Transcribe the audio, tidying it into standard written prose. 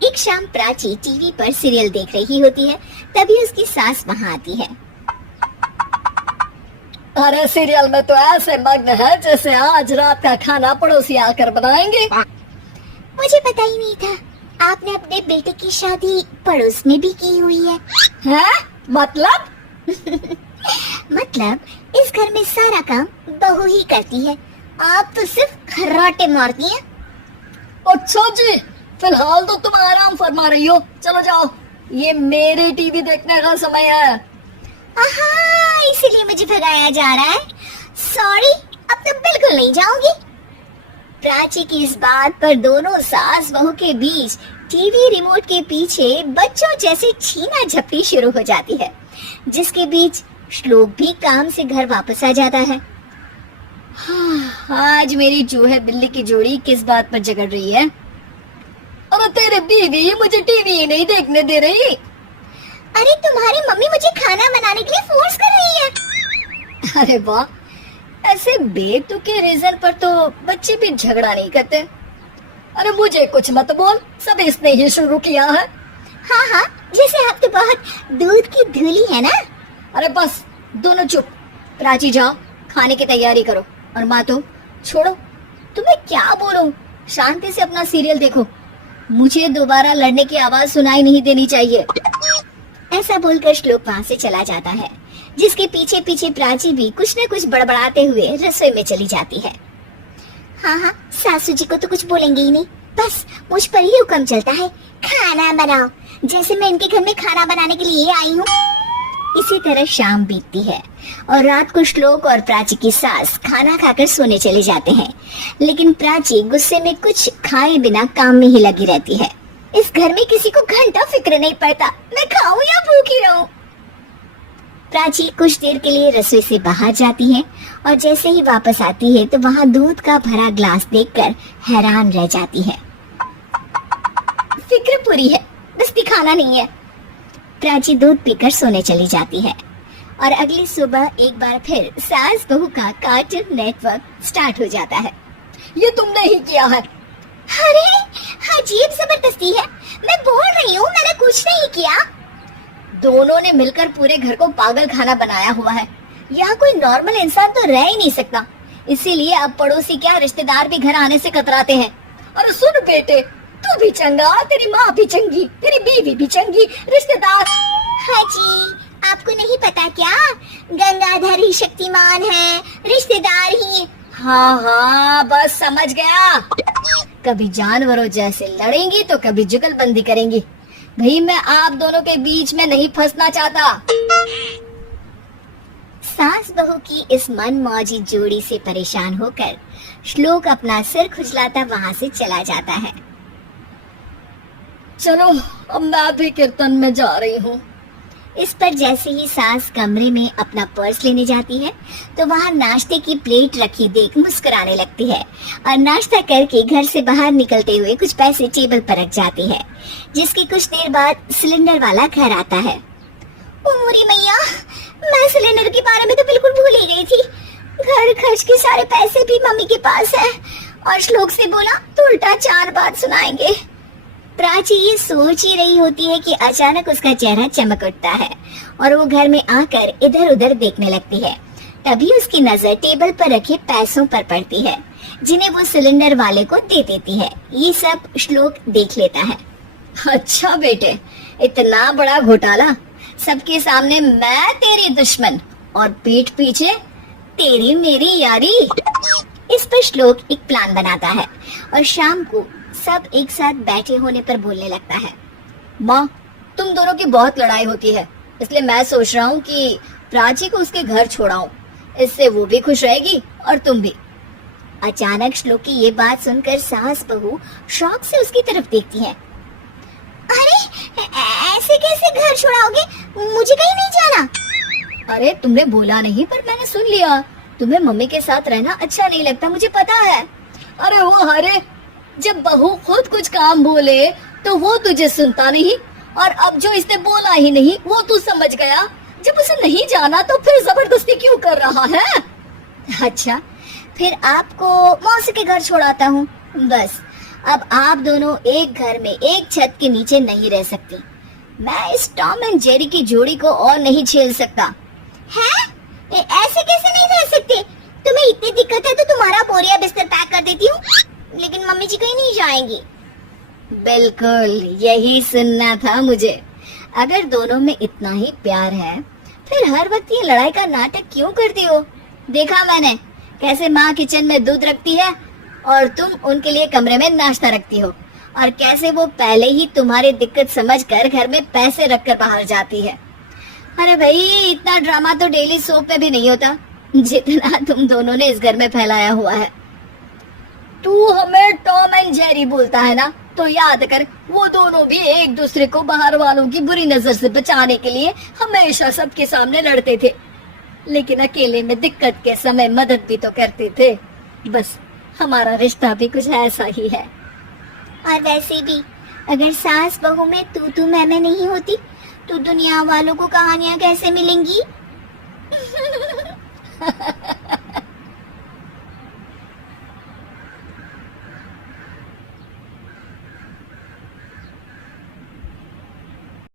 एक शाम प्राची टीवी पर सीरियल देख रही होती है, तभी उसकी सास वहाँ आती है। अरे सीरियल में तो ऐसे मग्न है जैसे आज रात का खाना पड़ोसी आकर बनाएंगे। मुझे पता ही नहीं था आपने अपने बेटे की शादी पड़ोस में भी की हुई है। हैं? मतलब? मतलब इस घर में सारा काम बहू ही करती है, आप तो सिर्फ खर्राटे मारती हैं। अच्छा जी, फिलहाल तो तुम आराम फरमा रही हो, चलो जाओ, ये मेरे टीवी देखने का समय है। आहा, इसीलिए मुझे भगाया जा रहा है। सॉरी, अब तो बिल्कुल नहीं जाऊंगी। प्राची की इस बात पर दोनों सास बहू के बीच टीवी रिमोट के पीछे बच्चों जैसे छीना झपटी शुरू हो जाती है, जिसके बीच श्लोक भी काम से घर वापस आ जाता है। आज मेरी चूहे बिल्ली की जोड़ी किस बात पर झगड़ रही है? अरे तेरे बीवी मुझे टीवी ही नहीं देखने दे रही। अरे तुम्हारी मम्मी मुझे खाना बनाने के लिए फोर्स कर रही है। अरे वाह, ऐसे बेतुके रीजन पर तो बच्चे भी झगड़ा नहीं करते। अरे मुझे कुछ मत बोल, सब इसने ही शुरू किया है। हाँ हाँ, जैसे आप तो बहुत दूध की धूली है ना। अरे बस, दोनों चुप। प्राची जाओ, खाने की तैयारी करो। और माँ तो छोड़ो, तुम्हें क्या बोलूं, शांति से अपना सीरियल देखो, मुझे दोबारा लड़ने की आवाज सुनाई नहीं देनी चाहिए। ऐसा बोलकर श्लोक वहाँ से चला जाता है, जिसके पीछे पीछे प्राची भी कुछ न कुछ बड़बड़ाते हुए रसोई में चली जाती है। हाँ हाँ, सासू जी को तो कुछ बोलेंगे ही नहीं, बस मुझ पर ही हुक्म चलता है, खाना बनाओ, जैसे मैं इनके घर में खाना बनाने के लिए आई हूँ। इसी तरह शाम बीतती है और रात को श्लोक और प्राची की सास खाना खाकर सोने चले जाते हैं, लेकिन प्राची गुस्से में कुछ खाए बिना काम में ही लगी रहती है। इस घर में किसी को घंटा फिक्र नहीं पड़ता, मैं खाऊं या भूखी रहूं। प्राची कुछ देर के लिए रसोई से बाहर जाती है और जैसे ही वापस आती है तो वहाँ दूध का भरा ग्लास देखकर हैरान रह जाती है। फिक्र पूरी है, बस दिखाना नहीं है। प्राची दूध पीकर सोने चली जाती है और अगली सुबह एक बार फिर सास बहू का कार्टून नेटवर्क स्टार्ट हो जाता है। ये तुमने ही किया है। अरे अजीब जबरदस्ती है, मैं बोल रही हूँ मैंने कुछ नहीं किया। दोनों ने मिलकर पूरे घर को पागल खाना बनाया हुआ है। यहाँ कोई नॉर्मल इंसान तो रह ही नहीं सकता, इसीलिए अब पड़ोसी क्या रिश्तेदार भी घर आने से कतराते हैं। अरे सुन बेटे, तू भी चंगा, तेरी माँ भी चंगी, तेरी बीवी भी चंगी, रिश्तेदार। हाँ जी, आपको नहीं पता क्या, गंगाधर ही शक्तिमान है, रिश्तेदार ही। हाँ हाँ, बस समझ गया। कभी जानवरों जैसे लड़ेंगी तो कभी जुगलबंदी करेंगी। भाई मैं आप दोनों के बीच में नहीं फंसना चाहता। सास बहू की इस मनमौजी जोड़ी से परेशान होकर श्लोक अपना सिर खुजलाता वहाँ से चला जाता है। चलो अब मैं भी कीर्तन में जा रही हूँ। इस पर जैसे ही सास कमरे में अपना पर्स लेने जाती है तो वहाँ नाश्ते की प्लेट रखी देख मुस्कुराने लगती है और नाश्ता करके घर से बाहर निकलते हुए कुछ पैसे टेबल पर रख जाती है, जिसकी कुछ देर बाद सिलेंडर वाला घर आता है। उमरी मैया, मैं सिलेंडर के बारे में तो बिल्कुल भूल ही गई थी। घर खर्च के सारे पैसे भी मम्मी के पास है और श्लोक से बोला तो उल्टा 4 बात सुनाएंगे। प्राची ये सोच ही रही होती है कि अचानक उसका चेहरा चमक उठता है और वो घर में आकर इधर उधर देखने लगती है। तभी उसकी नजर टेबल पर रखे पैसों पर पड़ती है, जिन्हें वो सिलेंडर वाले को दे देती है। ये सब श्लोक देख लेता है। अच्छा बेटे, इतना बड़ा घोटाला, सबके सामने मैं तेरी दुश्मन और पीठ पीछे तेरी मेरी यारी। इस पर श्लोक एक प्लान बनाता है और शाम को सब एक साथ बैठे होने पर बोलने लगता है। माँ, तुम दोनों की बहुत लड़ाई होती है, इसलिए मैं सोच रहा हूँ कि प्राची को उसके घर छोड़ाऊं, इससे वो भी खुश रहेगी और तुम भी। अचानक श्लोक की ये बात सुनकर सास बहू शौक से उसकी तरफ देखती है। अरे ऐसे कैसे घर छोड़ाओगे, मुझे कहीं नहीं जाना। अरे तुमने बोला नहीं पर मैंने सुन लिया, तुम्हें मम्मी के साथ रहना अच्छा नहीं लगता, मुझे पता है। अरे वो हरे, जब बहू खुद कुछ काम बोले तो वो तुझे सुनता नहीं, और अब जो इसने बोला ही नहीं वो तू समझ गया। जब उसे नहीं जाना तो फिर जबरदस्ती क्यों कर रहा है? अच्छा, फिर आपको मौसी के घर छोड़ाता हूँ, बस अब आप दोनों एक घर में एक छत के नीचे नहीं रह सकती। मैं इस टॉम एंड जेरी की जोड़ी को और नहीं झेल सकता। हैं? ऐसे कैसे नहीं रह सकते? तुम्हें इतनी दिक्कत है तो तुम्हारा बोरिया बिस्तर पैक कर देती हूँ, लेकिन मम्मी जी कहीं नहीं जाएंगी। बिल्कुल यही सुनना था मुझे। अगर दोनों में इतना ही प्यार है फिर हर वक्त ये लड़ाई का नाटक क्यों करती हो? देखा मैंने कैसे माँ किचन में दूध रखती है और तुम उनके लिए कमरे में नाश्ता रखती हो, और कैसे वो पहले ही तुम्हारी दिक्कत समझकर घर में पैसे रखकर बाहर जाती है। अरे भाई, इतना ड्रामा तो डेली सोप में भी नहीं होता जितना तुम दोनों ने इस घर में फैलाया हुआ है। तू हमें टॉम एंड जेरी बोलता है ना, तो याद कर वो दोनों भी एक दूसरे को बाहर वालों की बुरी नजर से बचाने के लिए हमेशा सबके सामने लड़ते थे, लेकिन अकेले में दिक्कत के समय मदद भी तो करते थे। बस हमारा रिश्ता भी कुछ ऐसा ही है। और वैसे भी अगर सास बहू में तू मैं नहीं होती तो दुनिया वालों को कहानियां कैसे मिलेंगी?